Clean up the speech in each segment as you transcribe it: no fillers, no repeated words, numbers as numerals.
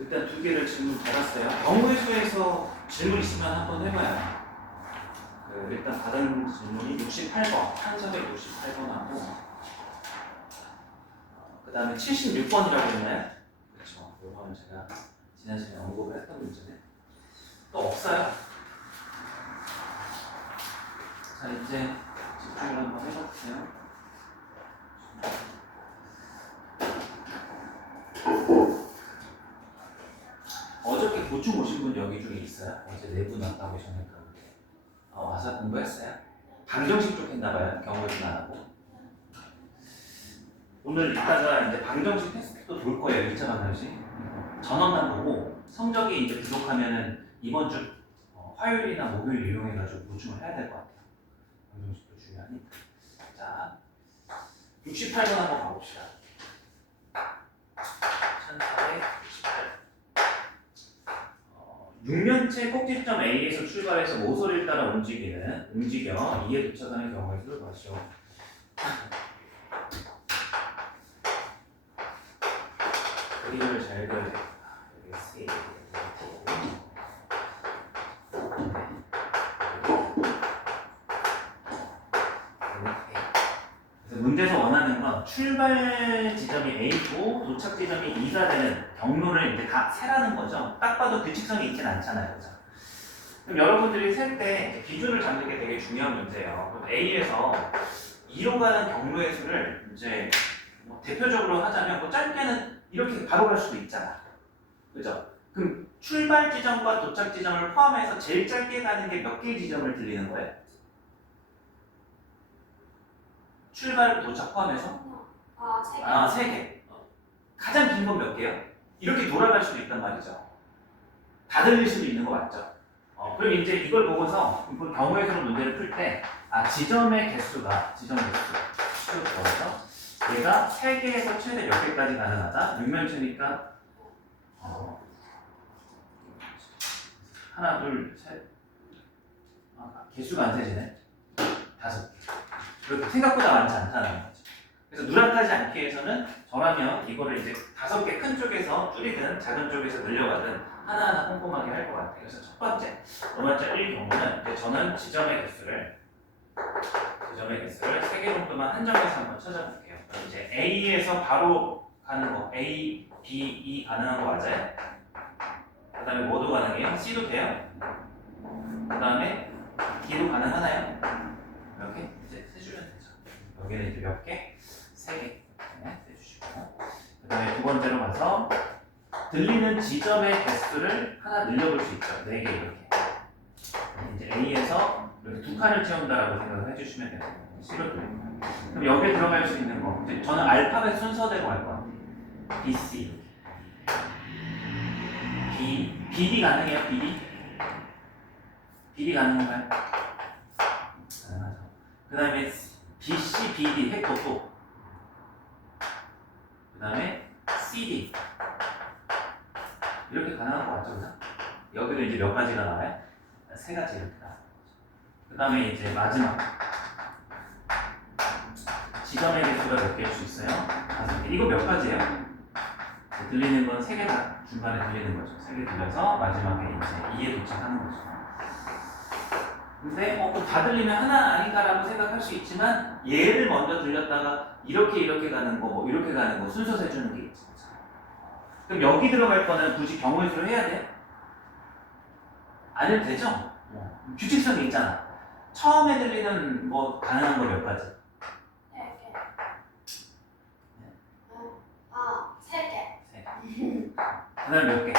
일단 두 개를 질문 받았어요. 경우의 수에서 질문 있으면 한번 해봐요. 일단 받은 질문이 68번, 1468번하고 그 다음에 76번이라고 했나요? 그렇죠. 이거는 제가 지난 시간에 언급을 했던 문제네. 또 없어요. 자, 이제 집중을 한번 해볼게요. 어저께 보충 오신 분 여기 중에 있어요? 어제 4분 왔다고 하셨는데 와서 공부했어요? 방정식 쪽 했나봐요. 경우에는 안 하고. 오늘 이따가 이제 방정식 테스트도 볼 거예요. 1차 방정식. 전원만 보고 성적이 이제 부족하면은 이번 주 화요일이나 목요일 이용해가지고 보충을 해야 될 것 같아요. 방정식도 중요하니까. 자, 68번 한번 가봅시다. 1468. 육면체 꼭지점 A에서 출발해서 모서리를 따라 움직여 E에 도착하는 경우의 수를 구하시오. 그림을 잘 그려야 되겠다. 여기 C, 그래서 문제에서 원하는 건 출발 지점이 A고 도착 지점이 E가 되는 경로를 이제 다 세라는 거죠. 딱 봐도 규칙성이 있진 않잖아요. 그죠? 그럼 여러분들이 셀 때 기준을 잡는 게 되게 중요한 문제예요. 그럼 A에서 E로 가는 경로의 수를 이제 뭐 대표적으로 하자면 뭐 짧게는 이렇게 바로 갈 수도 있잖아. 그죠? 그럼 출발 지점과 도착 지점을 포함해서 제일 짧게 가는 게 몇 개의 지점을 들리는 거예요? 출발, 도착 포함해서? 3개. 3개. 가장 긴 건 몇 개요? 이렇게 돌아갈 수도 있단 말이죠. 다 들릴 수도 있는 거 맞죠? 그럼 이제 이걸 보고서 그 경우의 수로 문제를 풀 때 지점의 개수가 지점 개수 쭉 적어서 얘가 3개에서 최대 몇 개까지 가능하다? 육면체니까 하나, 둘, 셋. 개수가 안 세지네. 5개. 생각보다 많지 않다는 거죠. 그래서 누락하지 않기 위해서는 저라면 이거를 이제 5개 큰 쪽에서 줄이든 작은 쪽에서 늘려가든 하나하나 꼼꼼하게 할 것 같아요. 그래서 첫 번째, 로마자 1 경우는 이제 저는 지점의 개수를 3개 정도만 한정해서 한번 찾아볼게요. 그럼 이제 A에서 바로 가는 거, A, B, E 가능한 거 맞아요? 그 다음에 뭐도 가능해요? C도 돼요? 그 다음에 D도 가능하나요? 이렇게 이제 세주면 되죠. 여기는 이제 몇 개? 3개. 네, 세주시고. 그 다음에 두 번째로 가서 들리는 지점의 개수를 하나 늘려볼 수 있죠. 4개 이렇게. 이제 A에서 이렇게 2칸을 채운다라고 생각을 해주시면 돼요. C로 들립니다. 그럼 여기에 들어갈 수 있는 거. 저는 알파벳 순서대로 갈 것 같아요. B, C. B, BD 가능해요? BD? BD 가능한가요? 가능하죠. 그 다음에 BC, BD 했고 또. 그 다음에 CD. 이렇게 가능한 거 맞죠? 그죠? 여기도 이제 몇 가지가 나와요? 3가지 이렇게 나와요. 그 다음에 이제 마지막. 지점의 개수가 몇 개일 수 있어요? 5개. 이거 몇 가지예요? 들리는 건 3개 다 중간에 들리는 거죠. 3개 들려서 마지막에 이제 2에 도착하는 거죠. 근데 또 다 들리면 하나 아닌가라고 생각할 수 있지만 얘를 먼저 들렸다가 이렇게 가는 거, 뭐 이렇게 가는 거 순서 세주는 게 있죠. 그럼 여기 들어갈 거는 굳이 경우의 수로 해야 돼? 안 해도 되죠? 규칙성이 있잖아. 처음에 들리는 뭐 가능한 거 몇 가지? 4개. 3개. 그 다음에 몇 개?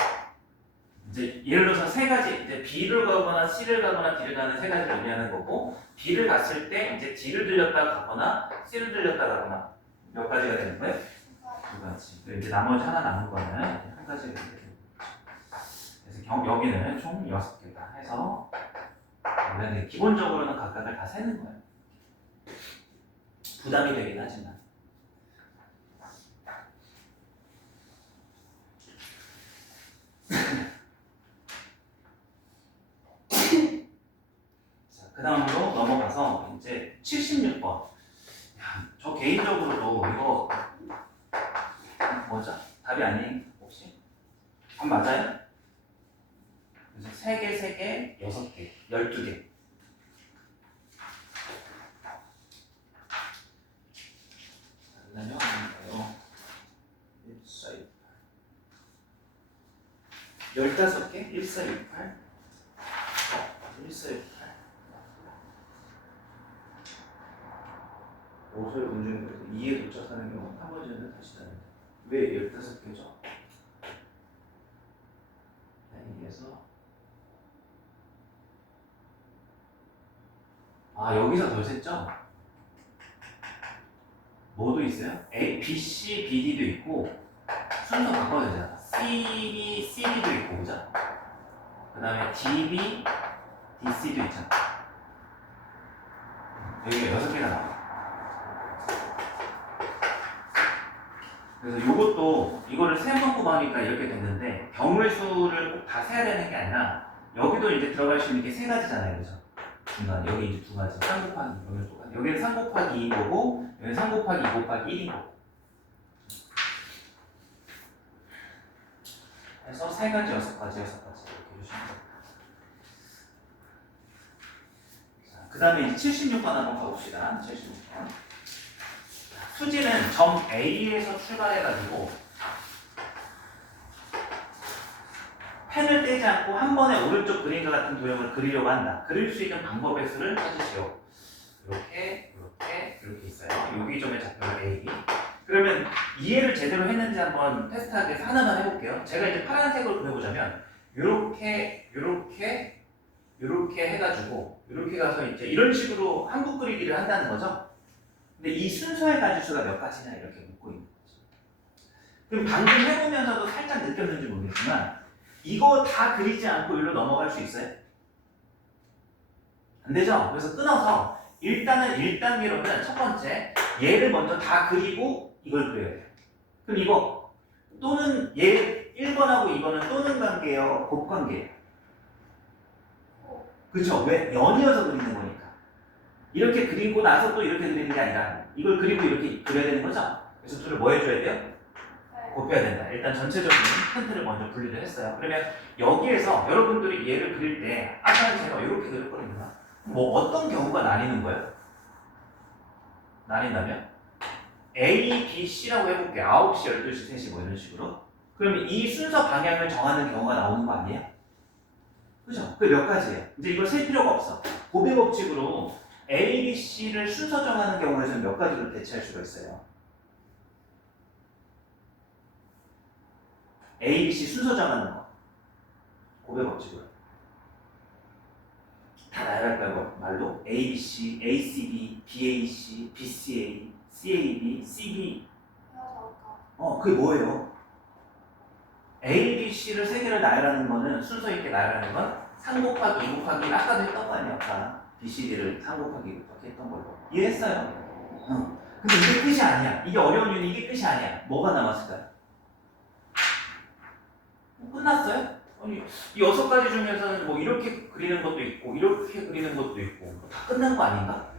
이제 예를 들어서 3가지, 이제 B를 가거나 C를 가거나 D를 가는 3가지를 의미하는 거고, B를 갔을 때 이제 D를 들렸다 가거나 C를 들렸다 가거나 몇 가지가 되는 거예요? 2가지. 그리고 이제 나머지 하나 남은 거는 한 가지가 되는 거죠. 그래서 여기는 총 6개다 해서 원래는 기본적으로는 각각을 다 세는 거예요. 부담이 되긴 하지만. 그 다음으로 넘어가서 이제 76번. 저 개인적으로도 이거 뭐죠? 답이 아닌 혹시? 답 맞아요? 그래서 3개, 3개, 6개, 12개. 그다음에 어디까요? 1, 4, 6, 15개? 1, 4, 6, 8. 1, 4, 6, 8. 옷을 운전해서 2에 도착하는 경우 한 번째는 다시 다른다. 왜 15개죠? A에서 여기서 더 셌죠? 뭐도 있어요? A, B, C, B, D도 있고 순서 바꿔야 되잖아. C, B, C, D도 있고 그죠? 그 다음에 D, B, D, C도 있잖아. 여기가 6개가 나와. 그래서 이거를 3번 곱하니까 이렇게 됐는데 경우의 수를 꼭 다 세야 되는 게 아니라 여기도 이제 들어갈 수 있는 게 3가지잖아요. 그죠? 중간 여기 이제 2가지 3 곱하기 여기는 똑같아. 여기는 3 곱하기 2인 거고 여기는 3 곱하기 2 곱하기 1인 거고. 그래서 3가지 6가지 이렇게 해주시면 돼요. 그 다음에 이제 76번 한번 가봅시다. 76번. 수지는 점 A에서 출발해가지고 펜을 떼지 않고 한 번에 오른쪽 그림과 같은 도형을 그리려고 한다. 그릴 수 있는 방법의 수를 찾으시오. 이렇게 있어요. 여기 점의 좌표가 A. 그러면 이해를 제대로 했는지 한번 테스트하기 위해서 하나만 해볼게요. 제가 이제 파란색으로 그려보자면 이렇게 해가지고 이렇게 가서 이제 이런 식으로 한국 그리기를 한다는 거죠. 근데 이 순서의 가지수가 몇 가지냐 이렇게 묻고 있는 거죠. 그럼 방금 해보면서도 살짝 느꼈는지 모르겠지만 이거 다 그리지 않고 여기로 넘어갈 수 있어요? 안 되죠? 그래서 끊어서 일단은 1단계로는 첫 번째 얘를 먼저 다 그리고 이걸 그려야 돼요. 그럼 이거 또는 얘 1번하고 2번은 또는 관계예요? 곱 관계예요? 그렇죠? 왜? 연이어서 그리는 거니까. 이렇게 그리고 나서 또 이렇게 그리는 게 아니라 이걸 그리고 이렇게 그려야 되는 거죠? 그래서 둘을 뭐 해줘야 돼요? 곱해야 된다. 일단 전체적인 큰 틀을 먼저 분리를 했어요. 그러면 여기에서 여러분들이 얘를 그릴 때 아까 제가 이렇게 그렸거든요. 뭐 어떤 경우가 나뉘는 거예요? 나뉜다면? A, B, C라고 해볼게요. 9시, 12시, 3시 뭐 이런 식으로. 그러면 이 순서 방향을 정하는 경우가 나오는 거 아니에요? 그죠? 그 몇 가지예요. 이제 이걸 셀 필요가 없어. 곱의 법칙으로 A, B, C를 순서 정하는 경우에서는 몇 가지로 대체할 수가 있어요. A, B, C 순서 정하는 거. 곱의 법칙으로. 다 나열할까요? 말로? A, B, C, A, C, B, B, A, C, B, C, A, C, A, B, C, B. 그게 뭐예요? A, B, C를 세 개를 나열하는 거는 순서 있게 나열하는 건 3 곱하기 2 곱하기 1 아까도 했던 거 아니야? 아까 B, C, D를 3 곱하기 2 곱하기 했던 걸로. 이해했어요? 근데 이게 끝이 아니야. 이게 어려운 이유는 이게 끝이 아니야. 뭐가 남았을까요? 끝났어요? 아니, 이 6가지 중에서는 뭐 이렇게 그리는 것도 있고 이렇게 그리는 것도 있고 다 끝난 거 아닌가?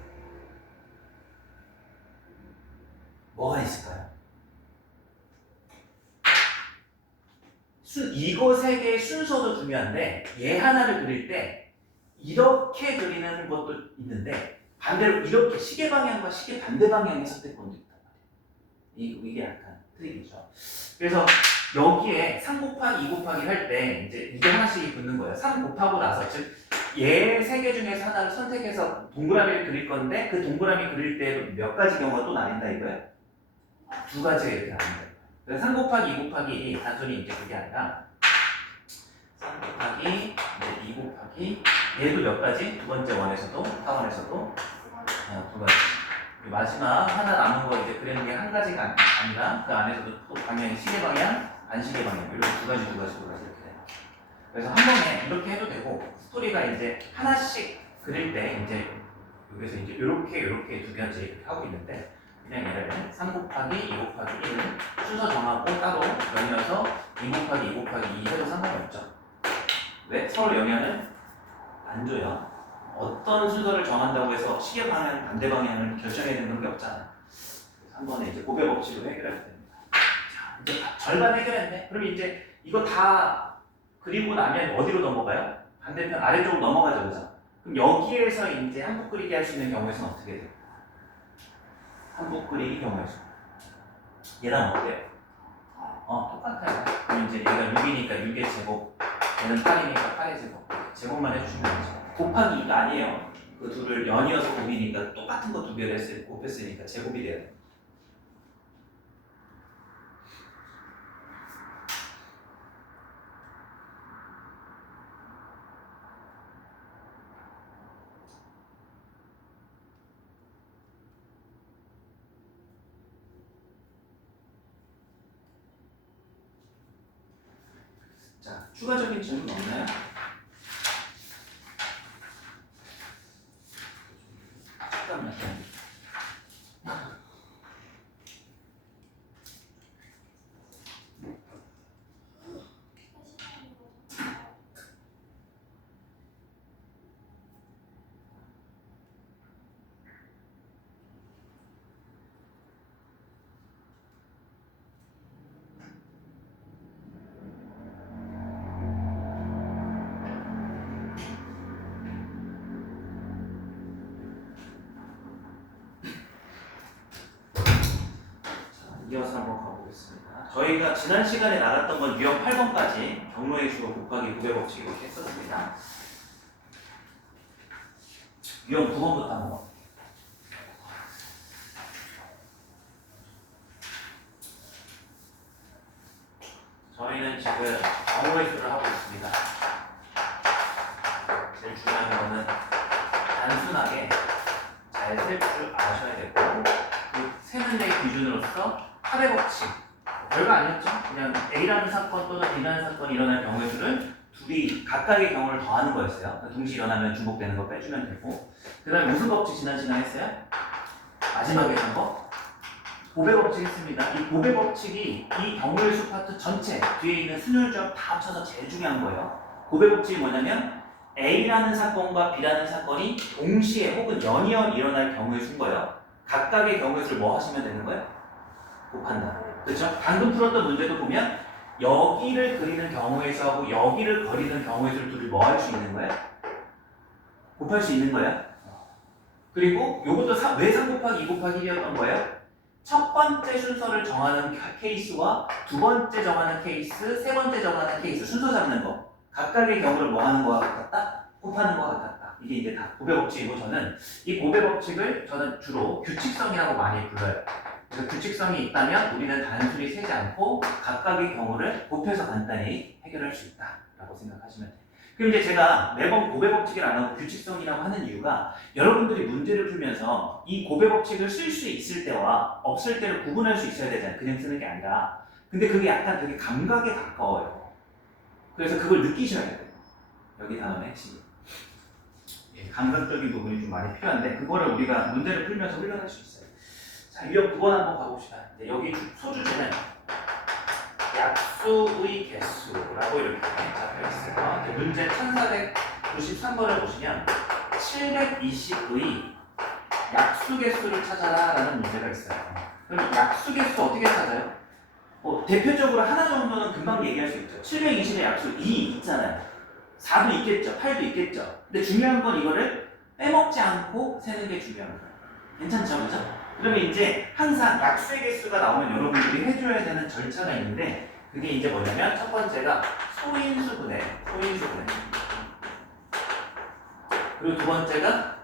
뭐가 있을까요? 이거 3개의 순서도 중요한데 얘 하나를 그릴 때 이렇게 그리는 것도 있는데 반대로 이렇게 시계 방향과 시계 반대 방향의 선택권도 있단 말이에요. 이게 약간 트릭이죠. 그래서 여기에 3 곱하기 2 곱하기 할 때 이제 이게 하나씩 붙는 거예요. 3 곱하고 나서 즉 얘 3개 중에서 하나를 선택해서 동그라미를 그릴 건데 그 동그라미 그릴 때 몇 가지 경우가 또 나뉜다 이거예요? 2가지가 이렇게 나뉜다. 그래서 3 곱하기 2 곱하기 1 단순히 이제 그게 아니라 3 곱하기 이제 2 곱하기 얘도 몇 가지? 두 번째 원에서도 타원에서도 2가지. 마지막 하나 남은 거 이제 그리는 게 한 가지가 아니라 그 안에서도 또 방향이 시계 방향, 반시계 방향 이렇게 두 가지 이렇게 돼요. 그래서 한 번에 이렇게 해도 되고 스토리가 이제 하나씩 그릴 때 이제 여기서 이제 이렇게 두 가지 이렇게 하고 있는데 그냥 얘를 3 곱하기 2 곱하기 1을 순서 정하고 따로 연이어서 2 곱하기 2 곱하기 2 해도 상관이 없죠. 왜? 서로 영향을 안 줘요. 어떤 순서를 정한다고 해서 시계 방향, 반대 방향을 결정해야 되는 게 없잖아요. 그래서 한 번에 이제 곱의 법칙으로 해결할 됩니다. 자, 이제 절반 해결했네. 그럼 이제 이거 다 그리고 나면 어디로 넘어가요? 반대편 아래쪽으로 넘어가죠, 그죠? 그럼 여기에서 이제 한복 그리기 할 수 있는 경우에서는 어떻게 돼요? 한복 그리기 경우에서 얘랑 어때요? 똑같아요. 그럼 이제 얘가 6이니까 6의 제곱, 얘는 8이니까 8의 제곱. 제곱만 해주시면 되죠. 곱하기 2가 아니에요. 그 둘을 연이어서 곱이니까 똑같은 거 두 개를 곱했으니까 제곱이 돼요. 자, 추가적인 질문 없나요? 잠깐만요. 이어서 한번 가보겠습니다. 저희가 지난 시간에 나갔던 건 유형 8번까지 경로의 주어 곱하기 9배 법칙 이렇게 했었습니다. 유형 9번부터 한번 봐. 저희는 지금 경로의 수를 하고 있습니다. 제일 중요한 거는 단순하게 잘 셀 줄 아셔야 되고, 그 세는 데 기준으로서 8의 법칙, 별거 아니었죠? 그냥 A라는 사건 또는 B라는 사건이 일어날 경우의 수를 둘이 각각의 경우를 더하는 거였어요. 동시에 일어나면 중복되는 거 빼주면 되고, 그 다음에 무슨 법칙 지난 시간에 했어요? 마지막에 한 거? 곱의 법칙 했습니다. 이 곱의 법칙이 이 경우의 수 파트 전체 뒤에 있는 순열 조합 다 합쳐서 제일 중요한 거예요. 곱의 법칙이 뭐냐면 A라는 사건과 B라는 사건이 동시에 혹은 연이어 일어날 경우의 수인 거예요. 각각의 경우의 수를 뭐 하시면 되는 거예요? 곱한다. 그렇죠? 방금 풀었던 문제도 보면 여기를 그리는 경우의 수하고 여기를 그리는 경우의 수를 둘이 뭐 할 수 있는 거예요? 곱할 수 있는 거예요. 그리고 요것도 왜 3 곱하기 2 곱하기 1이었던 거예요? 첫 번째 순서를 정하는 케이스와 두 번째 정하는 케이스, 세 번째 정하는 케이스 순서 잡는 거. 각각의 경우를 뭐 하는 거와 같았다? 곱하는 거와 같았다. 이게 이제 다 곱의 법칙이고, 저는 이 곱의 법칙을 저는 주로 규칙성이라고 많이 불러요. 그래서 규칙성이 있다면 우리는 단순히 세지 않고 각각의 경우를 곱해서 간단히 해결할 수 있다라고 생각하시면 돼요. 그럼 이제 제가 매번 곱의 법칙을 안 하고 규칙성이라고 하는 이유가, 여러분들이 문제를 풀면서 이 곱의 법칙을 쓸 수 있을 때와 없을 때를 구분할 수 있어야 되잖아요. 그냥 쓰는 게 아니라. 근데 그게 약간 되게 감각에 가까워요. 그래서 그걸 느끼셔야 돼요. 여기 단어의 핵심이. 감각적인 부분이 좀 많이 필요한데, 그거를 우리가 문제를 풀면서 훈련할 수 있어요. 자, 유형 9번 한번 가봅시다. 여기 소주제는 약수의 개수라고 이렇게 잡혀있어요. 문제 1493번을 보시면 720의 약수 개수를 찾아라 라는 문제가 있어요. 그럼 약수 개수 어떻게 찾아요? 대표적으로 하나 정도는 금방 얘기할 수 있죠. 720의 약수 2 있잖아요. 4도 있겠죠. 8도 있겠죠. 근데 중요한 건 이거를 빼먹지 않고 세는 게 중요한 거예요. 괜찮죠? 그죠? 그러면 이제 항상 약수의 개수가 나오면 여러분들이 해줘야 되는 절차가 있는데, 그게 이제 뭐냐면 첫 번째가 소인수분해. 그리고 두 번째가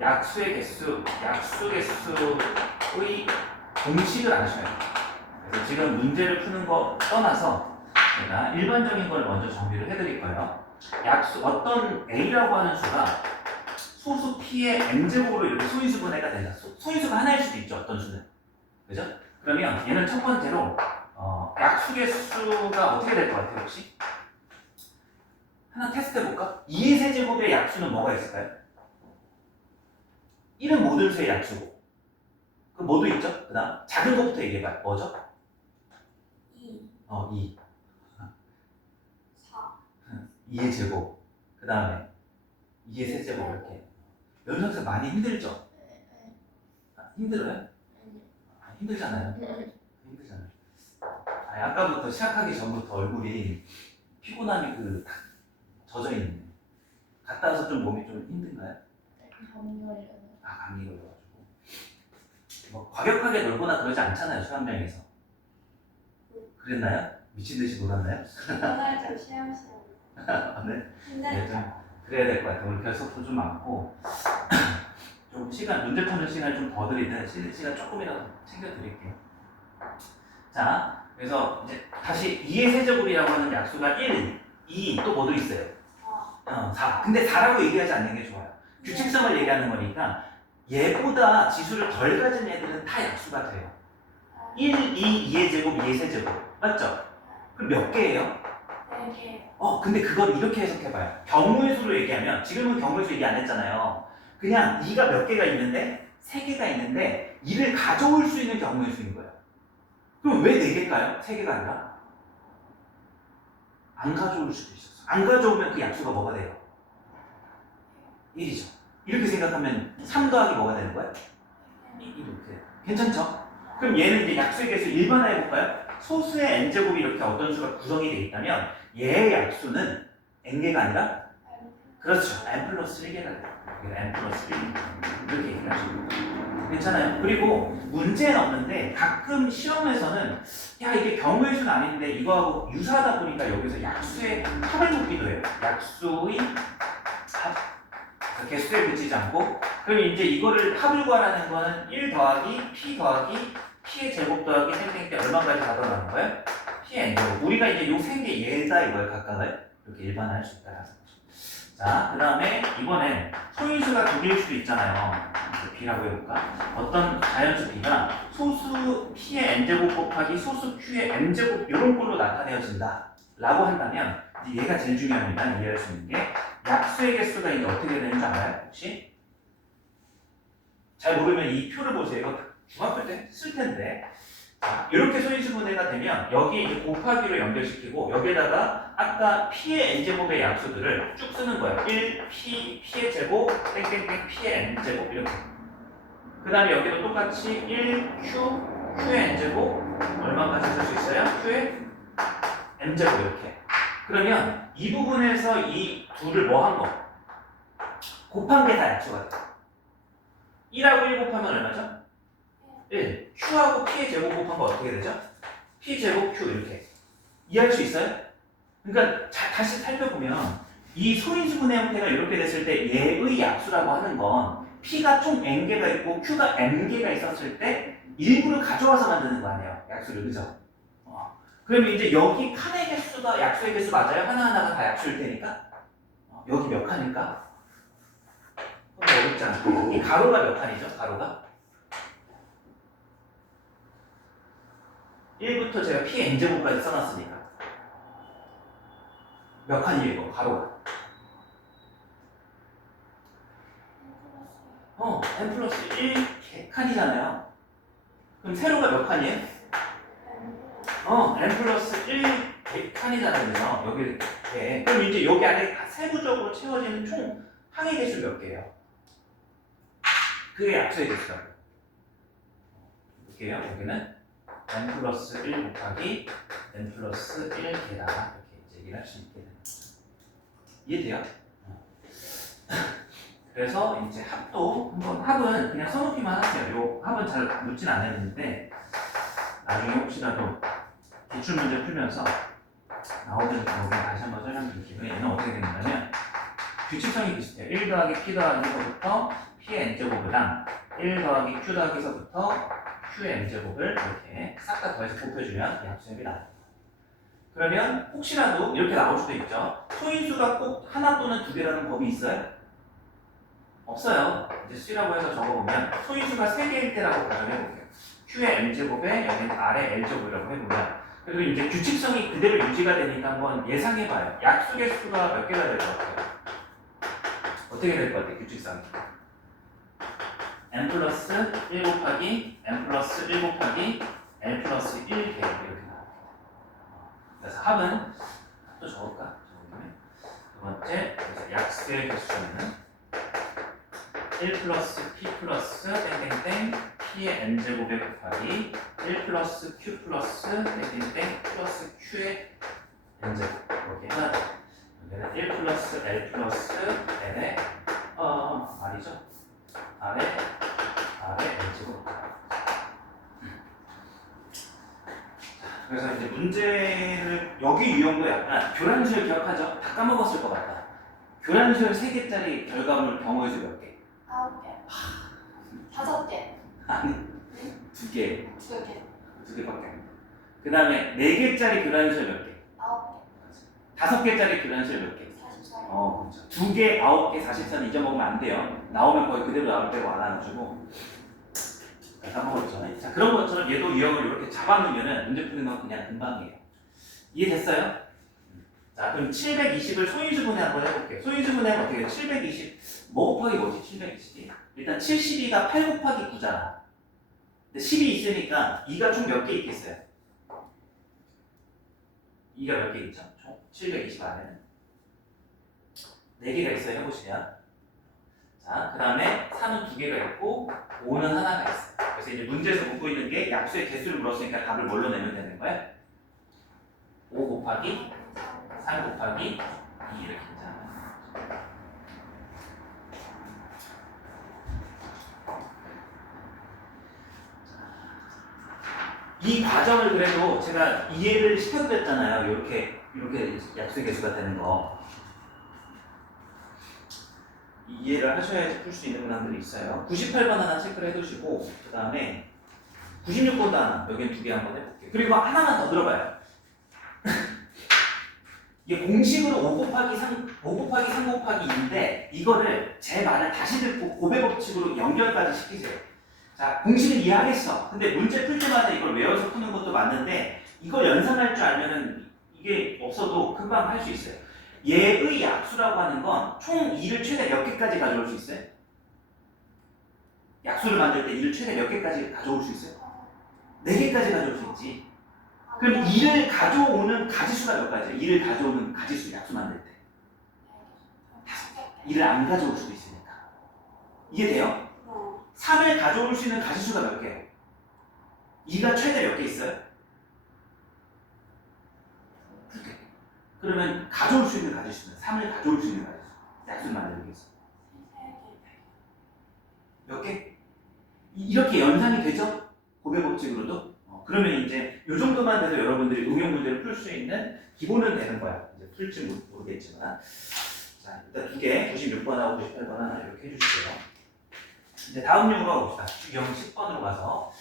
약수의 개수, 약수 개수의 공식을 아셔야 돼요. 그래서 지금 문제를 푸는 거 떠나서 제가 일반적인 걸 먼저 정리를 해드릴 거예요. 약수, 어떤 A라고 하는 수가 소수 P의 N제곱으로 이렇게 소인수분해가 된다. 소인수가 하나일 수도 있죠, 어떤 수는. 그죠? 그러면 얘는 첫 번째로 약수개수가 어떻게 될 것 같아요, 혹시? 하나 테스트 해볼까? 2의 세제곱의 약수는 뭐가 있을까요? 1은 모든 수의 약수고. 그 뭐도 있죠? 그 다음 작은 것부터 얘기해봐요. 뭐죠? 2, 2. 4, 2의 제곱. 그 다음에 2의 세제곱 이렇게. 연습생 많이 힘들죠? 힘들어요? 힘들잖아요. 힘들잖아요. 아니, 아까부터 시작하기 전부터 얼굴이 피곤함이 그 탁 젖어 있네. 갔다 와서 좀 몸이 좀 힘든가요? 감기걸려서. 아, 감기 걸려가지고. 뭐 과격하게 놀거나 그러지 않잖아요, 수학여행에서. 그랬나요? 미친 듯이 놀았나요? 오늘 좀 쉬엄쉬엄. 네. 네, 근데 좀 그래야 될 것 같아요. 오늘 결석도 좀 많고 좀 시간 문제 푸는 시간 좀 더 드리든 쉬는 시간 조금이라도 챙겨드릴게요. 자, 그래서 이제 다시 2의 세제곱이라고 하는 약수가 1, 2, 또 뭐도 있어요? 4. 근데 4라고 얘기하지 않는 게 좋아요. 규칙성을 얘기하는 거니까 얘보다 지수를 덜 가진 애들은 다 약수가 돼요. 1, 2, 2의 제곱, 2의 세제곱. 맞죠? 그럼 몇 개예요? 4개. 근데 그걸 이렇게 해석해봐요. 경우의 수로 얘기하면, 지금은 경우의 수 얘기 안 했잖아요. 그냥 2가 몇 개가 있는데, 3개가 있는데, 2를 가져올 수 있는 경우의 수인 거예요. 그럼 왜 4개일까요? 3개가 아니라? 안 가져올 수도 있었어. 안 가져오면 그 약수가 뭐가 돼요? 1이죠. 이렇게 생각하면 3 더하기 뭐가 되는 거야? 1이렇게. 괜찮죠? 그럼 얘는 이제 약수의 개수 일반화해볼까요? 소수의 n제곱이 이렇게 어떤 수가 구성이 되어 있다면 얘의 약수는 n개가 아니라 그렇죠. n 플러스 1개가 돼요. n 플러스 1 이렇게 얘기하시면 괜찮아요. 그리고 문제는 없는데 가끔 시험에서는 야 이게 경우의 수는 아닌데 이거하고 유사하다 보니까 여기서 약수의 합을 묻기도 해요. 약수의 합. 개수에 붙이지 않고 그럼 이제 이거를 합을 구하라는 거는 1 더하기 p 더하기 p의 제곱 더하기 땡땡땡 얼마까지 가더라는 거예요? p의 n제곱. 우리가 이제 요 세 개 얘다 이걸 각각을 이렇게 일반화할 수 있다는 거죠. 자, 그 다음에 이번엔 소인수가 두 개일 수도 있잖아요. b라고 해볼까? 어떤 자연수 b가 소수 p의 n제곱 곱하기 소수 q의 m제곱 이런 꼴로 나타내어진다 라고 한다면 이제 얘가 제일 중요합니다. 이해할 수 있는 게 약수의 개수가 이제 어떻게 되는 줄 알아요? 혹시? 잘 모르면 이 표를 보세요. 이거 중학교 때 쓸 텐데. 자, 이렇게 소인수분해가 되면 여기 이제 곱하기로 연결시키고 여기에다가 아까 p의 n제곱의 약수들을 쭉 쓰는 거예요. 1, p의 제곱, 땡땡땡, p의 n제곱 이렇게. 그 다음에 여기도 똑같이 1, q의 n제곱 얼마까지 쓸 수 있어요? q의 m제곱 이렇게. 그러면 이 부분에서 이 둘을 뭐 한 거? 곱한 게 다 약수가 돼요. 1하고 1 곱하면 얼마죠? 1. q하고 p의 제곱 곱한 거 어떻게 되죠? p 제곱 q 이렇게. 이해할 수 있어요? 그러니까 다시 살펴보면 이 소인수분해 형태가 이렇게 됐을 때 얘의 약수라고 하는 건 p가 총 n개가 있고 q가 m개가 있었을 때 일부를 가져와서 만드는 거 아니에요? 약수를, 그죠? 그러면 이제 여기 칸의 개수가 약수의 개수 맞아요? 하나하나가 다 약수일 테니까? 여기 몇 칸일까? 어렵지 않고 이 가로가 몇 칸이죠? 가로가? 1부터 제가 p n제곱까지 써놨으니까 몇 칸이에요 이거 가로가? n 플러스 1 칸이잖아요. 그럼 세로가 몇 칸이에요? n 플러스 1 칸이잖아요. 그래서 여기 이렇게. 그럼 이제 여기 안에 세부적으로 채워지는 총 항의 개수 몇 개예요? 그게 약수의 개수라고. 볼게요. 여기는 n 플러스 1 곱하기 n 플러스 1개다. 이렇게 이제 얘기를 할 수 있게 되는 거죠. 이해돼요? 그래서 이제 합도 한번 합은 그냥 써놓기만 하세요. 요 합은 잘 묻진 않았는데 나중에 혹시라도 기출 문제 풀면서 나오든 다시 한번 설명드릴게요. 얘는 어떻게 되냐면 규칙성이 비슷해요. 1 더하기 p 더하기서부터 p의 n제곱이랑 1 더하기 q 더하기서부터 q의 n제곱을 이렇게 싹 다 더해서 곱해주면 약수협이 나옵니다. 그러면 혹시라도 이렇게 나올 수도 있죠. 소인수가 꼭 하나 또는 두 개라는 법이 있어요? 없어요. 이제 C라고 해서 적어보면 소인수가 3개일 때라고 가정해볼게요. q의 m제곱에 여기는 r의 l제곱이라고 해보면 그래도 이제 규칙성이 그대로 유지가 되니까 한번 예상해봐요. 약수 개수가 몇 개가 될 것 같아요? 어떻게 될 것 같아요? 규칙성이 n 플러스 1 곱하기 n 플러스 1 곱하기 l 플러스 1개 이렇게 나옵니다. 그래서 합은 또 적을까? 적으면 두 번째 약수의 개수는 1 플러스 p 플러스 땡땡땡 P의 n제곱에 곱하기 1 플러스 Q 플러스 땡땡땡 플러스 Q의 n제곱 이렇게 하나 더. 여기는 1 플러스 L 플러스 N의 R이죠? R의 n제곱. 그래서 이제 문제를 여기 유형도 약간 교란수열 기억하죠? 다 까먹었을 것 같다. 교란수열 3개짜리 결과물 경우에서 몇 개? 9개. 5개. 아니 2개. 2개. 2개밖에 안 돼. 그 다음에 4개짜리 교란수열 몇 개? 9개. 5개짜리 교란수열 몇 개? 44개. 그렇죠. 2개, 9개, 44는 잊어먹으면 안 돼요. 나오면 거의 그대로 나올 때고 안 와가지고 까먹었죠. 자, 그런 것처럼 얘도 유형을 이렇게 잡아놓으면 문제 푸는 건 그냥 금방이에요. 이해됐어요? 자, 그럼 720을 소인수분해 한번 해볼게요. 소인수분해는 어떻게 해요? 720, 뭐 곱하기 뭐지? 720이? 일단 72가 8 곱하기 9잖아. 근데 10이 있으니까 2가 총 몇 개 있겠어요? 2가 몇 개 있죠? 총 720 안에는 4개가 있어요. 해보시면. 자, 그 다음에 3은 2개가 있고 5는 하나가 있어요. 그래서 이제 문제에서 묻고 있는 게 약수의 개수를 물었으니까 답을 뭘로 내면 되는 거예요? 5 곱하기 3 곱하기 2 이렇게 있잖아요. 이 과정을 그래도 제가 이해를 시켜드렸잖아요. 이렇게 약수의 개수가 되는 거. 이해를 하셔야지 풀 수 있는 문항들이 있어요. 98번 하나 체크를 해두시고 그 다음에 96번도 하나 여기는 2개 한번 해볼게요. 그리고 하나만 더 들어봐요. 이게 공식으로 5 곱하기 3 곱하기 2인데 이거를 제 말을 다시 듣고 고배 법칙으로 연결까지 시키세요. 자, 공식은 이해하겠어. 근데 문제 풀 때마다 이걸 외워서 푸는 것도 맞는데 이걸 연상할 줄 알면은 이게 없어도 금방 할 수 있어요. 얘의 약수라고 하는 건 총 2를 최대 몇 개까지 가져올 수 있어요? 약수를 만들 때 2를 최대 몇 개까지 가져올 수 있어요? 4개까지 가져올 수 있지. 그럼 2를 가져오는 가지수가 몇 가지예요? 2를 가져오는 가지수 약수 만들 때 2를 안 가져올 수도 있으니까. 이해돼요? 3을 가져올 수 있는 가지수가 몇 개예요? 2가 최대 몇 개 있어요? 2개. 그러면 가져올 수 있는 가지수는 3을 가져올 수 있는 가지수 약수 만들기 위해서 몇 개? 이렇게 연상이 되죠? 고배 법칙으로도? 그러면 이제 이 정도만 돼서 여러분들이 응용 문제를 풀 수 있는 기본은 되는 거야. 이제 풀지 모르겠지만. 자, 일단 2개, 96번하고 98번 하나 이렇게 해주시고요. 이제 다음 유형으로 봅시다. 유형 10번으로 가서.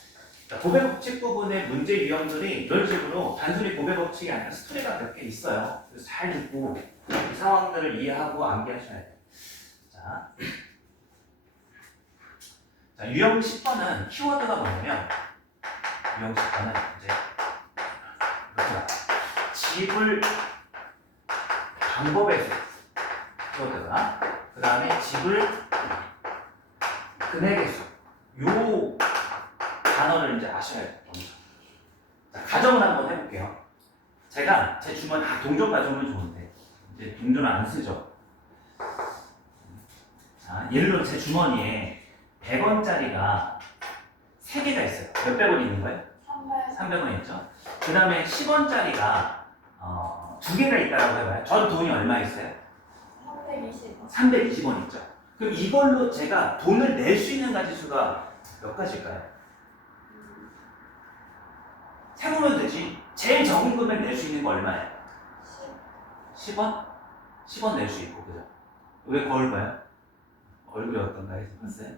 자, 고배 법칙 부분의 문제 유형들이 이런 식으로 단순히 고배 법칙이 아니라 스토리가 몇 개 있어요. 그래서 잘 듣고 이 상황들을 이해하고 암기하셔야 돼요. 자, 유형 10번은 키워드가 뭐냐면 유형 10번은 이제 이렇게 나와요. 집을 방법에서 키워드가 그 다음에 집을 금액에서 요 단어를 이제 아셔야 돼요. 자, 가정을 한번 해볼게요. 제가 제 주머니 동전 가져오면 좋은데 이제 동전을 안 쓰죠. 자, 예를 들어 제 주머니에 100원짜리가 3개가 있어요. 몇백 원이 있는 거예요? 300원 있죠. 그 다음에 10원짜리가 2개가 있다고 해봐요. 전 돈이 얼마 있어요? 320원. 320원 있죠. 그럼 이걸로 제가 돈을 낼 수 있는 가지수가 몇 가지일까요? 세보면 되지. 제일 적은 금액 낼 수 있는 거 얼마예요? 10원? 10원 낼 수 있고, 그죠? 왜 거울 봐요? 얼굴이 어떤가 해서 봤어요?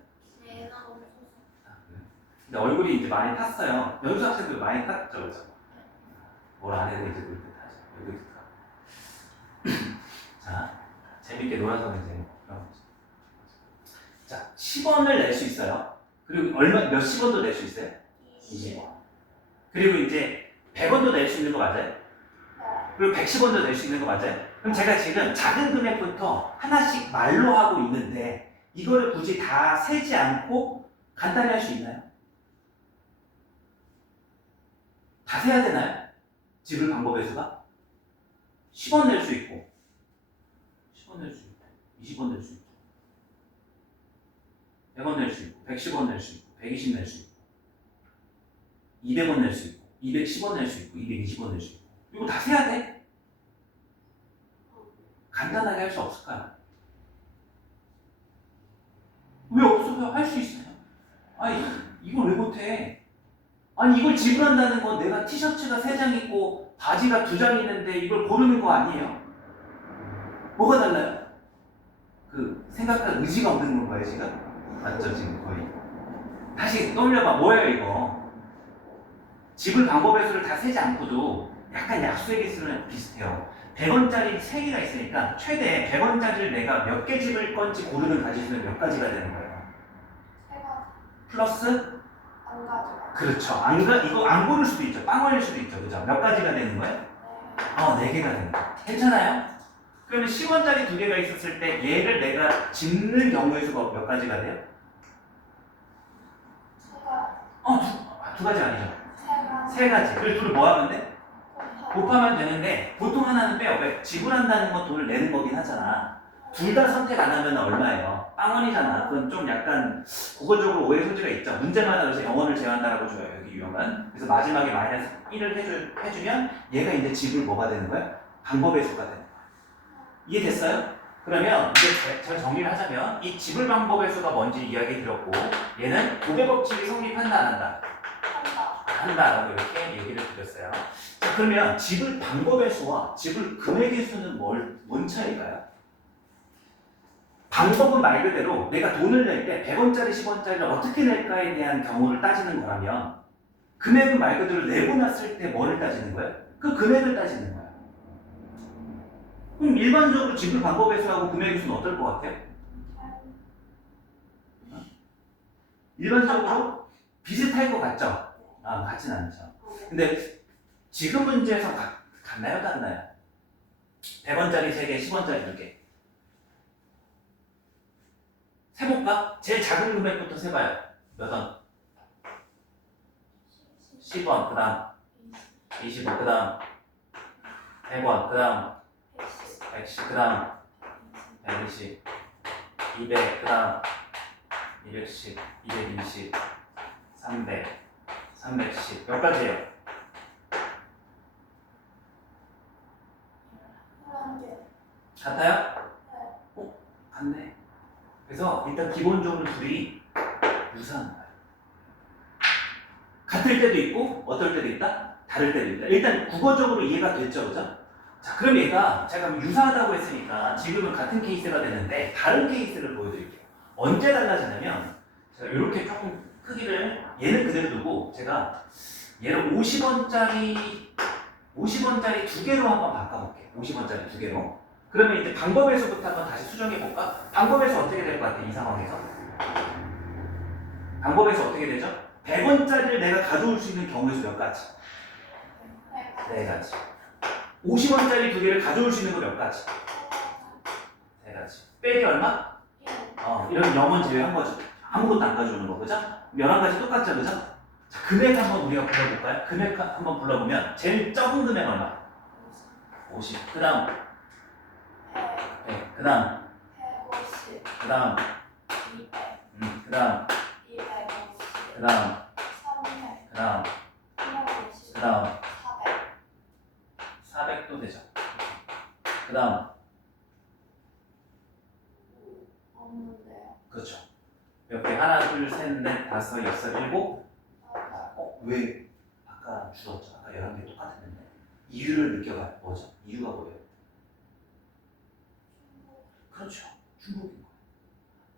근데 얼굴이 이제 많이 탔어요. 연수 학생들 많이 탔죠, 그죠? 뭘 안 해도 이제 그렇게 타죠. 여기도 타고. 자, 재밌게 놀아서 이제 그런 거죠. 자, 10원을 낼 수 있어요. 그리고 몇십 원도 낼 수 있어요? 20원. 그리고 이제 100원도 낼 수 있는 거 맞아요? 그리고 110원도 낼 수 있는 거 맞아요? 그럼 제가 지금 작은 금액부터 하나씩 말로 하고 있는데 이거를 굳이 다 세지 않고 간단히 할 수 있나요? 다 세야 되나요? 집을 방법의 수가? 10원 낼 수 있고 10원 낼 수 있고 20원 낼 수 있고 100원 낼 수 있고 110원 낼 수 있고 120 낼 수 있고 200원 낼 수 있고 210원 낼 수 있고 220원 낼 수 있고 이거 다 세야 돼? 간단하게 할 수 없을까요? 왜 없어요? 할 수 있어요. 아니 이걸 왜 못해? 아니 이걸 지불한다는 건 내가 티셔츠가 3장 있고 바지가 2장 있는데 이걸 고르는 거 아니에요? 뭐가 달라요? 그 생각할 의지가 없는 건가요 지금? 맞죠 지금 거의. 다시 떠올려봐. 뭐예요 이거? 지불 방법의 수를 다 세지 않고도 약간 약수의 개수는 비슷해요. 100원짜리 3개가 있으니까 최대 100원짜리를 내가 몇 개 집을 건지 고르는 가지수는 몇 가지가 되는 거예요? 세 가지. 플러스? 안 가져가. 그렇죠. 이거 안 고를 수도 있죠. 빵원일 수도 있죠. 그죠? 몇 가지가 되는 거예요? 네. 4개가 되는 거예요. 괜찮아요? 그러면 10원짜리 2개가 있었을 때 얘를 내가 집는 경우의 수가 몇 가지가 돼요? 세 가지. 두 가지 아니죠. 세 가지. 3가지. 그리고 둘을 뭐 하면 돼? 곱하기. 곱하면 되는데 보통 하나는 빼요. 왜? 지불한다는 건 돈을 내는 거긴 하잖아. 둘 다 선택 안 하면 얼마예요? 빵원이잖아. 그건 좀 약간 국어적으로 오해 소지가 있죠. 문제마다 그래서 영원을 제한다라고 줘요. 여기 유형은. 그래서 마지막에 마이너스 1을 해주면 얘가 이제 지불 뭐가 되는 거야? 방법의 수가 되는 거야. 이해됐어요? 그러면 이제 제가 정리를 하자면 이 지불 방법의 수가 뭔지 이야기 드렸고 얘는 고배 법칙이 성립한다 안 한다? 한다. 한다라고 이렇게 얘기를 드렸어요. 자, 그러면 지불 방법의 수와 지불 금액의 수는 뭔 차이일까요? 방법은 말 그대로 내가 돈을 낼 때 100원짜리 10원짜리를 어떻게 낼까에 대한 경우를 따지는 거라면 금액은 말 그대로 내고 났을 때 뭐를 따지는 거예요? 그 금액을 따지는 거예요. 그럼 일반적으로 지불 방법의 수하고 금액의 수는 어떨 것 같아요? 일반적으로 비슷할 것 같죠? 같진 않죠. 근데 지금 문제에서 같나요? 다르나요? 100원짜리 3개, 10원짜리 2개. 세볼까? 제일 작은 금액부터 세봐요. 몇 원? 10원, 그 다음 20원, 그 다음 100원, 그 다음 110, 그 다음 120, 200, 그 다음 210, 220, 300, 310. 몇 가지예요? 11개. 같아요? 같네. 그래서 일단 기본적으로 둘이 유사한 거예요. 같을 때도 있고 어떨 때도 있다? 다를 때도 있다. 일단 국어적으로 이해가 됐죠, 그죠? 자, 그럼 얘가 제가 유사하다고 했으니까 지금은 같은 케이스가 되는데 다른 케이스를 보여드릴게요. 언제 달라지냐면 제가 이렇게 조금 크기를 얘는 그대로 두고 제가 얘를 50원짜리 2개로 한번 바꿔볼게요. 50원짜리 2개로. 그러면 이제 방법에서부터 한번 다시 수정해볼까? 방법에서 어떻게 될 것 같아, 이 상황에서? 방법에서 어떻게 되죠? 100원짜리를 내가 가져올 수 있는 경우의 수 몇 가지? 4가지. 50원짜리 2개를 가져올 수 있는 거 몇 가지? 3가지. 빼기 얼마? 이런 0원 제외한 거죠. 아무것도 안 가져오는 거, 그죠? 11가지 똑같죠, 그죠? 자, 금액 한번 우리가 불러볼까요? 금액 한번 불러보면 제일 적은 금액 얼마? 50. 그 다음 100. 그 다음 150. 그 다음 200. 그 다음 250. 그 다음 300. 그 다음 350. 그 다음 400. 400도 되죠. 그 다음 없는데요. 그렇죠. 몇 개? 하나, 둘, 셋, 넷, 다섯, 여섯, 일곱. 왜? 아까 줄었죠. 아까 11개 똑같았는데. 이유를 느껴봐요. 뭐죠? 이유가 뭐예요? 그렇죠. 중복인 거예요.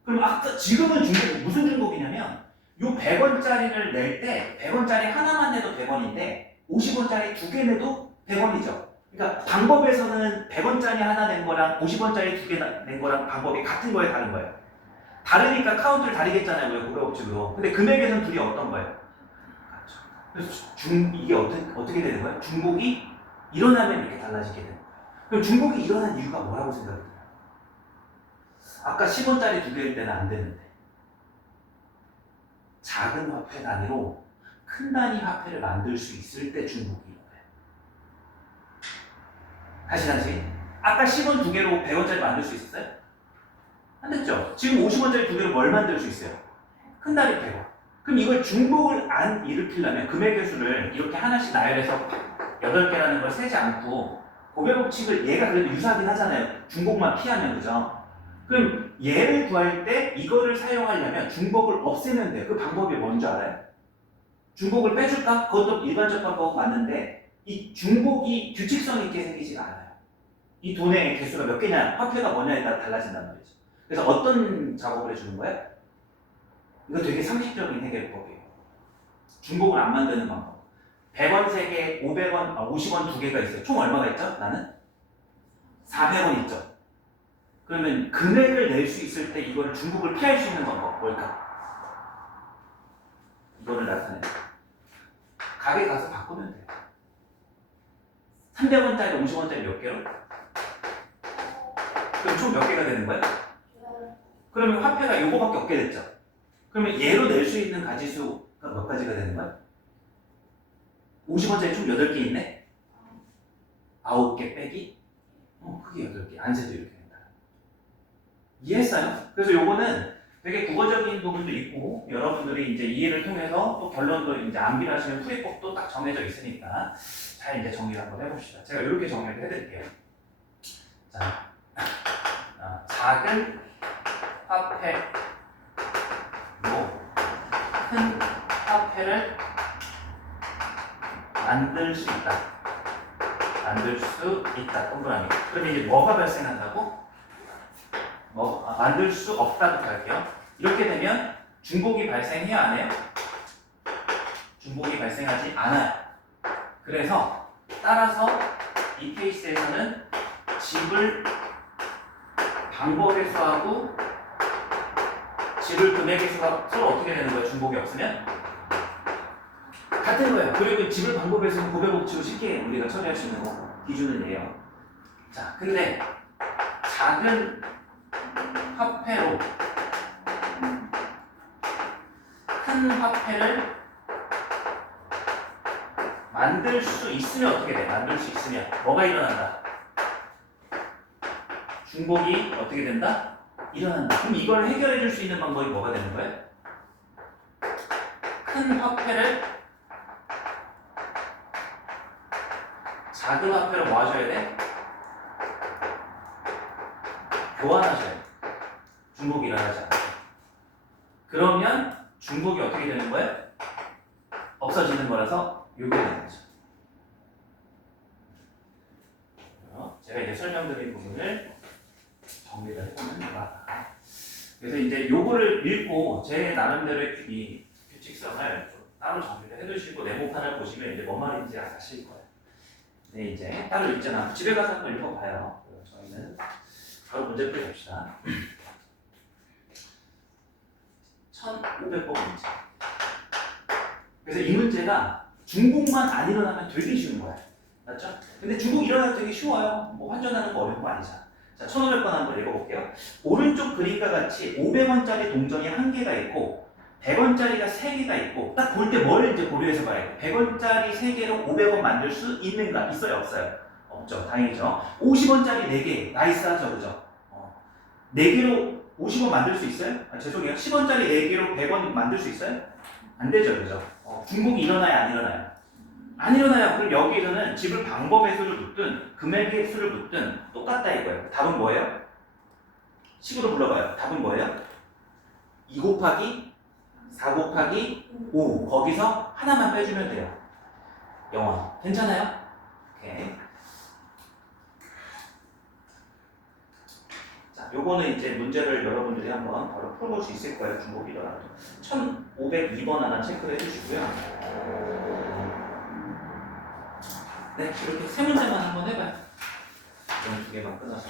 그럼 아까 지금은 중복, 무슨 중복이냐면 요 100원짜리를 낼 때 100원짜리 하나만 내도 100원인데 50원짜리 2개 내도 100원이죠. 그러니까 방법에서는 100원짜리 하나 낸 거랑 50원짜리 2개 낸 거랑 방법이 같은 거예요, 다른 거예요? 다르니까 카운트를 다르겠잖아요, 왜 고려법칙으로. 근데 금액에서는 둘이 어떤 거예요? 같죠. 그래서 이게 어떻게 되는 거예요? 중복이 일어나면 이렇게 달라지게 되는 거예요. 그럼 중복이 일어난 이유가 뭐라고 생각해요? 아까 10원짜리 2개일 때는 안 되는데 작은 화폐 단위로 큰 단위 화폐를 만들 수 있을 때 중복이 일어나요. 다시 아까 10원 2개로 100원짜리 만들 수 있었어요? 안 됐죠? 지금 50원짜리 2개로 뭘 만들 수 있어요? 큰 단위 100원. 그럼 이걸 중복을 안 일으키려면 금액의 수를 이렇게 하나씩 나열해서 8개라는 걸 세지 않고 고배 법칙을 얘가 그래도 유사하긴 하잖아요. 중복만 피하면, 그죠? 그럼 얘를 구할 때 이거를 사용하려면 중복을 없애면 돼요. 그 방법이 뭔지 알아요? 중복을 빼줄까? 그것도 일반적 방법 맞는데 이 중복이 규칙성 있게 생기지가 않아요. 이 돈의 개수가 몇 개냐, 화폐가 뭐냐에 따라 달라진단 말이죠. 그래서 어떤 작업을 해주는 거예요? 이거 되게 상식적인 해결법이에요. 중복을 안 만드는 방법. 100원 3개, 500원, 50원 2개가 있어요. 총 얼마가 있죠? 나는? 400원 있죠. 그러면 금액을 낼 수 있을 때 이거를 중복을 피할 수 있는 방법 뭘까? 이거를 나타내요. 가게 가서 바꾸면 돼요. 300원짜리, 50원짜리 몇 개로? 그럼 총 몇 개가 되는 거예요? 그러면 화폐가 요거밖에 없게 됐죠. 그러면 얘로 낼 수 있는 가지수가 몇 가지가 되는 거야? 50원짜리 총 8개 있네? 9개 빼기? 크게 8개. 안 세도 이렇게 된다. 이해했어요? 그래서 요거는 되게 국어적인 부분도 있고 여러분들이 이제 이해를 통해서 또 결론도 이제 암기하시는 풀이법도 딱 정해져 있으니까 잘 이제 정리를 한번 해봅시다. 제가 이렇게 정리를 해드릴게요. 자, 작은 화폐로 큰 화폐를 만들 수 있다. 만들 수 있다. 동그라미. 그럼 이제 뭐가 발생한다고? 만들 수 없다부터 할게요. 이렇게 되면 중복이 발생해야 안 해요? 중복이 발생하지 않아요. 그래서 따라서 이 케이스에서는 집을 방법의 수하고 집을 금액의 수가 서로 어떻게 되는 거예요? 중복이 없으면? 같은 거예요. 그리고 집을 방법의 수는 고배 법칙으로 쉽게 우리가 처리할 수 있는 거 기준은 얘예요. 자, 근데 작은 화폐로 큰 화폐를 만들 수 있으면 어떻게 돼? 만들 수 있으면 뭐가 일어난다? 중복이 어떻게 된다? 일어난다. 그럼 이걸 해결해 줄 수 있는 방법이 뭐가 되는 거예요? 큰 화폐를 작은 화폐로 뭐 하셔야 돼? 교환하셔야 돼. 중복이 일어나지 않아요. 그러면 중복이 어떻게 되는 거예요? 없어지는 거라서 요게 되는 거죠. 제가 이제 설명드린 부분을 정리를 해보면 이거다. 그래서 이제 요거를 읽고 제 나름대로 이 규칙성을 좀 따로 정리를 해두시고 네모판을 보시면 이제 뭔 말인지 아실 거예요. 근데 이제 따로 읽지 않고 집에 가서 한번 읽어봐요. 저희는 바로 문제 풀이합시다. 1500번 문제. 그래서 이 문제가 중복만 안 일어나면 되게 쉬운 거야. 맞죠? 근데 중복 일어나면 되게 쉬워요. 뭐 환전하는 거 어려운 거 아니잖아. 자, 1500번 한번 읽어볼게요. 오른쪽 그림과 같이 500원짜리 동전이 1개가 있고 100원짜리가 3개가 있고 딱 볼 때 뭘 이제 고려해서 봐야 돼. 100원짜리 3개로 500원 만들 수 있는가? 있어요? 없어요? 없죠. 다행이죠. 50원짜리 4개. 나이스하죠. 그죠? 4개로 50원 만들 수 있어요? 죄송해요. 10원짜리 4개로 100원 만들 수 있어요? 안 되죠. 그죠? 중복이 일어나요? 안 일어나요? 안 일어나요. 그럼 여기서는 집을 방법의 수를 붙든 금액의 수를 붙든 똑같다 이거예요. 답은 뭐예요? 식으로 불러봐요. 답은 뭐예요? 2 곱하기 4 곱하기 5. 거기서 하나만 빼주면 돼요. 0원. 괜찮아요? 오케이. 자, 요거는 이제 문제를 여러분들이 한번 바로 풀어볼 수 있을 거예요. 중복이 일어나도. 1502번 하나 체크를 해주시고요. 네, 이렇게 세 문제만 한번 해봐요. 오늘 2개만 끊어서.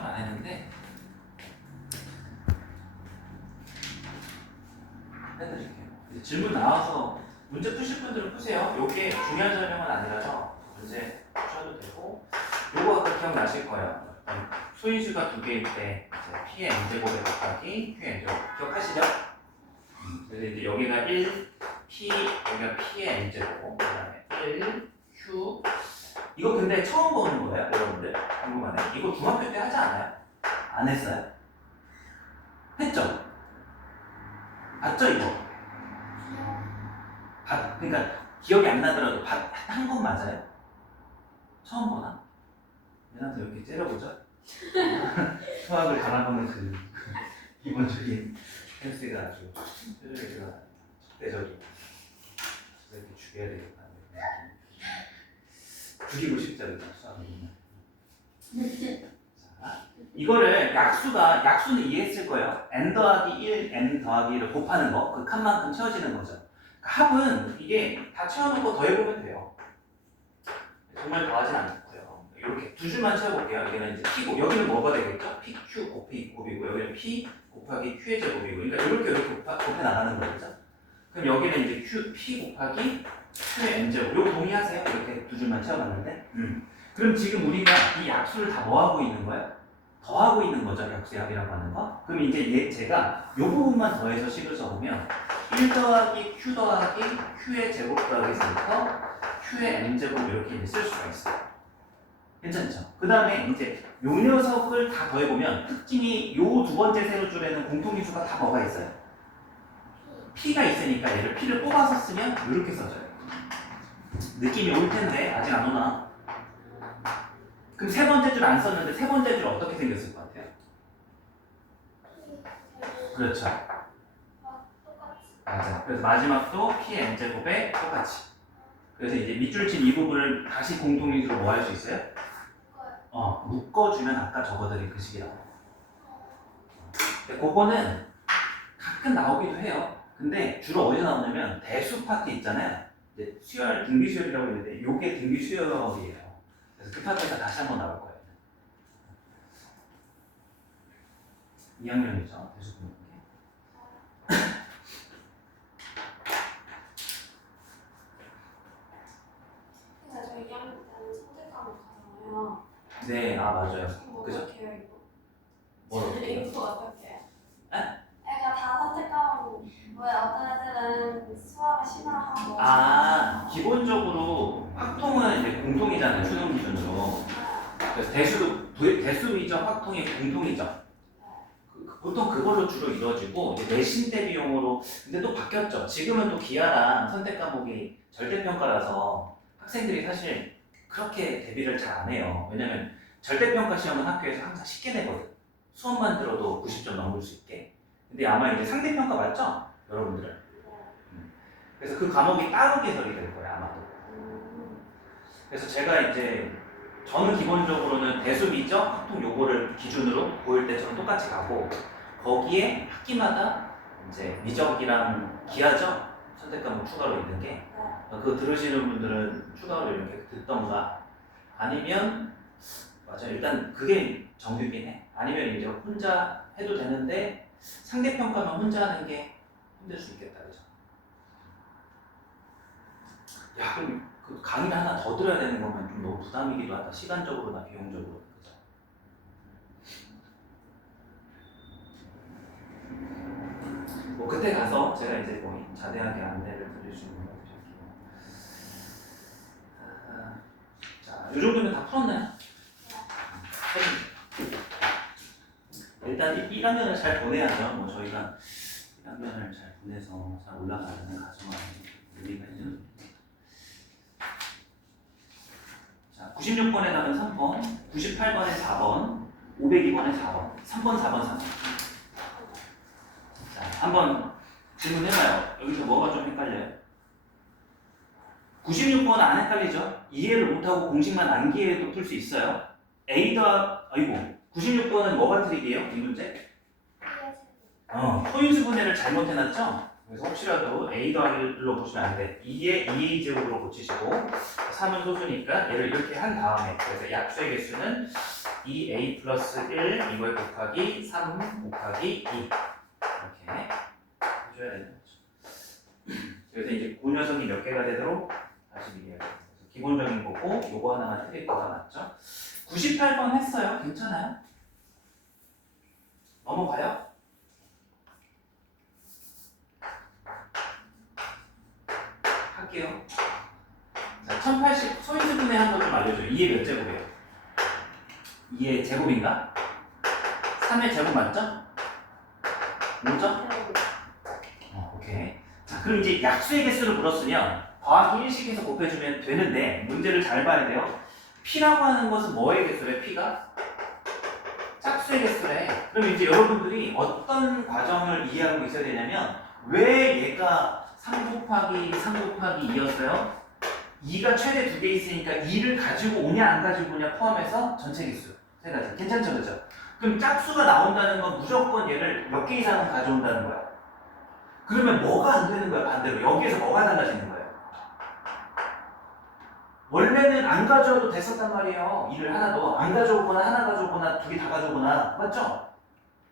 수업을 안 했는데 해드릴게요. 이제 질문 나와서 문제 푸실 분들은 푸세요. 요게 중요한 설명은 아니라서 문제 푸셔도 되고, 요거 아까 기억나실 거예요. 소인수가 두 개일 때 이제 P의 N제곱에 곱하기 Q의 N제곱 기억하시죠? 그래서 이제 여기가 1, P, 여기가 P의 N제곱, 그 다음에 1, Q. 이거 근데 처음 보는 거예요, 여러분들? 궁금하네. 이거 중학교 때 하지 않아요? 안 했어요? 했죠? 봤죠, 이거? 그러니까 기억이 안 나더라도 한 건 맞아요? 처음 보나? 얘한테 이렇게 째려보죠? 수학을 갈아보는 그 기본적인 센스가 아주 표정이 적대적인. 이렇게 죽여야 되겠다. 죽이고 싶죠, 수학을. 자, 이거를 약수는 이해했을 거예요. n 더하기 1, n 더하기 1을 곱하는 거, 그 칸만큼 채워지는 거죠. 합은 이게 다 채워놓고 더해보면 돼요. 정말 더하진 않고요. 이렇게 두 줄만 채워볼게요. 여기는 이제 P고, 여기는 뭐가 되겠죠? PQ 곱이고, 여기는 P 곱하기 Q의 제곱이고, 그러니까 이렇게 곱해 나가는 거겠죠? 그럼 여기는 이제 P 곱하기 Q의 N제곱. 이거 동의하세요? 이렇게 두 줄만 채워놨는데? 그럼 지금 우리가 이 약수를 다 뭐 하고 있는 거예요? 더하고 있는 거죠, 약수약이라고 하는 거. 그럼 이제 제가 이 부분만 더해서 식을 써보면 1 더하기 Q 더하기 Q의 제곱 더하기 3부터 Q의 N제곱 이렇게 이제 쓸 수가 있어요. 괜찮죠? 그 다음에 이제 요 녀석을 다 더해보면 특징이 요 두 번째 세로줄에는 공통인수가 다 뭐가 있어요? P가 있으니까 얘를 P를 뽑아서 쓰면 이렇게 써져요. 느낌이 올 텐데 아직 안 오나? 그럼 세 번째 줄 안 썼는데 세 번째 줄 어떻게 생겼을 것 같아요? 그렇죠. 맞아. 그래서 마지막도 P의 N제곱에 똑같이. 그래서 이제 밑줄 친 이 부분을 다시 공통인수로 뭐 할 수 있어요? 묶어주면 아까 적어드린 그 식이 나와요. 그거는 가끔 나오기도 해요. 근데 주로 어디서 나오냐면 대수 파트 있잖아요. 이제 수열, 등비 수열이라고 있는데 요게 등비 수열이에요. 그래서 그 파트에서 다시 한번 나올 거예요. 2학년이죠. 대수 분석이. 그러니까 저희 2학년 때는 선택 과목 가잖아요. 네, 맞아요. 뭐 그죠? 어떻게 해요, 이거? 뭐로? 이거 어떻게 해요? 에? 애가 다 선택 과목, 왜 어떤 애들은 수학을 심화하고 기본적으로 확통은 이제 공통이잖아요. 수능 기준으로. 그래서 대수 위적 확통이 공통이죠. 보통 그걸로 주로 이루어지고 이제 내신 대비용으로. 근데 또 바뀌었죠. 지금은 또 기하랑 선택 과목이 절대평가라서 학생들이 사실 그렇게 대비를 잘 안 해요. 왜냐면 절대평가 시험은 학교에서 항상 쉽게 내거든. 수업만 들어도 90점 넘을 수 있게. 근데 아마 이제 상대평가 맞죠? 여러분들은. 그래서 그 과목이 따로 개설이 될 거예요, 아마도. 그래서 제가 이제 저는 기본적으로는 대수 미적 확통 요거를 기준으로 보일 때처럼 똑같이 가고, 거기에 학기마다 이제 미적이랑 기하죠? 선택 과목 추가로 있는 게. 그거 들으시는 분들은 추가로 이렇게 듣던가, 아니면 맞아, 일단 그게 정규긴 해. 아니면 이제 혼자 해도 되는데 상대평가만 혼자 하는 게 힘들 수 있겠다, 그죠? 야, 그럼 그 강의를 하나 더 들어야 되는 거면 좀 너무 부담이기도 하다. 시간적으로나 비용적으로. 그죠? 뭐 그때 가서 제가 이제 뭐 자세하게 안내를 드릴 수 있는 거 드릴게요. 자, 이 정도면 다 풀었나요? 일단 1학년을 잘 보내야죠. 뭐 저희가 1학년을 잘 보내서 잘 올라가는 가정을 의미가 있는. 자, 96번에 답은 3번, 98번에 4번, 502번에 4번, 3번, 4번, 3번. 자, 한번 질문해봐요. 여기서 뭐가 좀 헷갈려요? 96번은 안 헷갈리죠? 이해를 못하고 공식만 암기해도 풀 수 있어요. 아이고, 96번은 뭐가 트릭이에요? 이 문제? 소인수 분해를 잘못해놨죠? 그래서 혹시라도 A 더하기 1로 보시면 안 돼. 2에 2A 제곱으로 고치시고, 3은 소수니까 얘를 이렇게 한 다음에, 그래서 약수의 개수는 2a 플러스 1 이거에 곱하기 3 곱하기 2 이렇게 해줘야 되는 거죠. 그래서 이제 그 녀석이 몇 개가 되도록 다시 미리해야 돼요. 기본적인 거고 요거 하나만 틀릴 거가 맞죠? 98번 했어요. 괜찮아요? 넘어가요? 할게요. 자, 1080 소인수분해 한 거 좀 알려줘요. 2의 몇 제곱이에요? 2의 제곱인가? 3의 제곱 맞죠? 5죠? 오케이. 자, 그럼 이제 약수의 개수를 물었으면 더하기 1씩 해서 곱해주면 되는데 문제를 잘 봐야 돼요. P라고 하는 것은 뭐의 개수래? P가? 짝수의 개수래. 그럼 이제 여러분들이 어떤 과정을 이해하고 있어야 되냐면 왜 얘가 3 곱하기 3 곱하기 2였어요? 2가 최대 2개 있으니까 2를 가지고 오냐 안 가지고 오냐 포함해서 전체 개수 세 가지. 괜찮죠? 그죠? 그럼 짝수가 나온다는 건 무조건 얘를 몇 개 이상은 가져온다는 거야. 그러면 뭐가 안 되는 거야? 반대로 여기에서 뭐가 달라지는 거예요? 원래는 안 가져와도 됐었단 말이에요. 일을 하나도 안 가져오거나 하나 가져오거나 두 개 다 가져오거나 맞죠?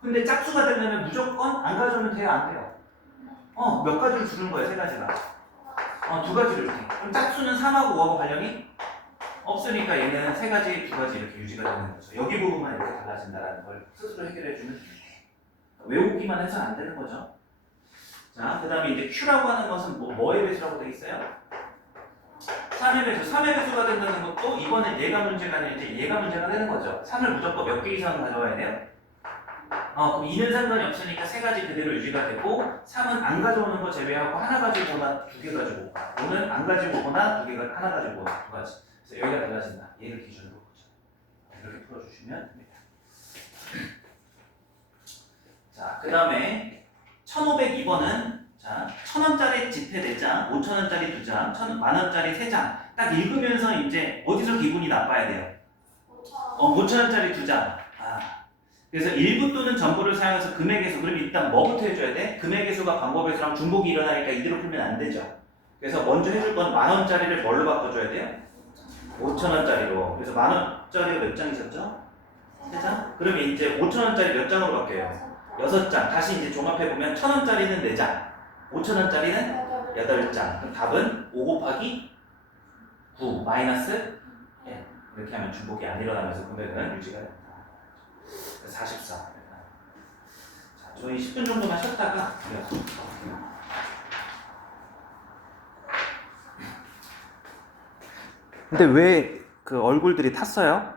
근데 짝수가 되려면 무조건 안 가져오면 돼요? 안 돼요? 몇 가지를 주는 거예요? 세 가지가. 두 가지를 이렇게. 그럼 짝수는 3하고 5하고 관련이 없으니까 얘는 세 가지, 두 가지 이렇게 유지가 되는 거죠. 여기 부분만 이렇게 달라진다는 걸 스스로 해결해 주면 됩니다. 외우기만 해서는 안 되는 거죠. 자, 그 다음에 이제 Q라고 하는 것은 뭐의 배수라고 되어 있어요? 3의 배수. 3의 배수가 된다는 것도 이번엔 얘가 문제가 아니라 이제 얘가 문제가 되는 거죠. 3을 무조건 몇 개 이상 가져와야 돼요? 그럼 2는 상관이 없으니까 세 가지 그대로 유지가 되고 3은 안 가져오는 거 제외하고 하나 가지고 오거나 두 개 가지고 오거나 5는 안 가지고 오거나 두 개가 하나 가지고 오거나 두 가지. 그래서 여기가 달라진다. 얘를 기준으로 보죠. 이렇게 풀어주시면 됩니다. 자, 그 다음에 1502번은 자, 1,000원짜리 지폐 4장, 5,000원짜리 2장, 10,000원짜리 3장. 딱 읽으면서 이제 어디서 기분이 나빠야 돼요? 5,000원짜리 2장. 그래서 일부 또는 전부를 사용해서 금액에서 그럼 일단 뭐부터 해줘야 돼? 금액에서가 방법에서랑 중복이 일어나니까 이대로 풀면 안 되죠. 그래서 먼저 해줄 건 10,000원짜리를 뭘로 바꿔줘야 돼요? 5,000원짜리로. 그래서 10,000원짜리가 몇 장 있었죠? 3장? 그러면 이제 5,000원짜리 몇 장으로 바뀌어요? 6장. 다시 이제 종합해보면 1,000원짜리는 4장, 5,000원짜리는 8장. 그럼 답은 5 곱하기 9 마이너스 1. 이렇게 하면 중복이 안 일어나면서 금액은 유지가 됩니다. 44. 자, 저희 10분 정도만 쉬었다가 근데 왜 그 얼굴들이 탔어요?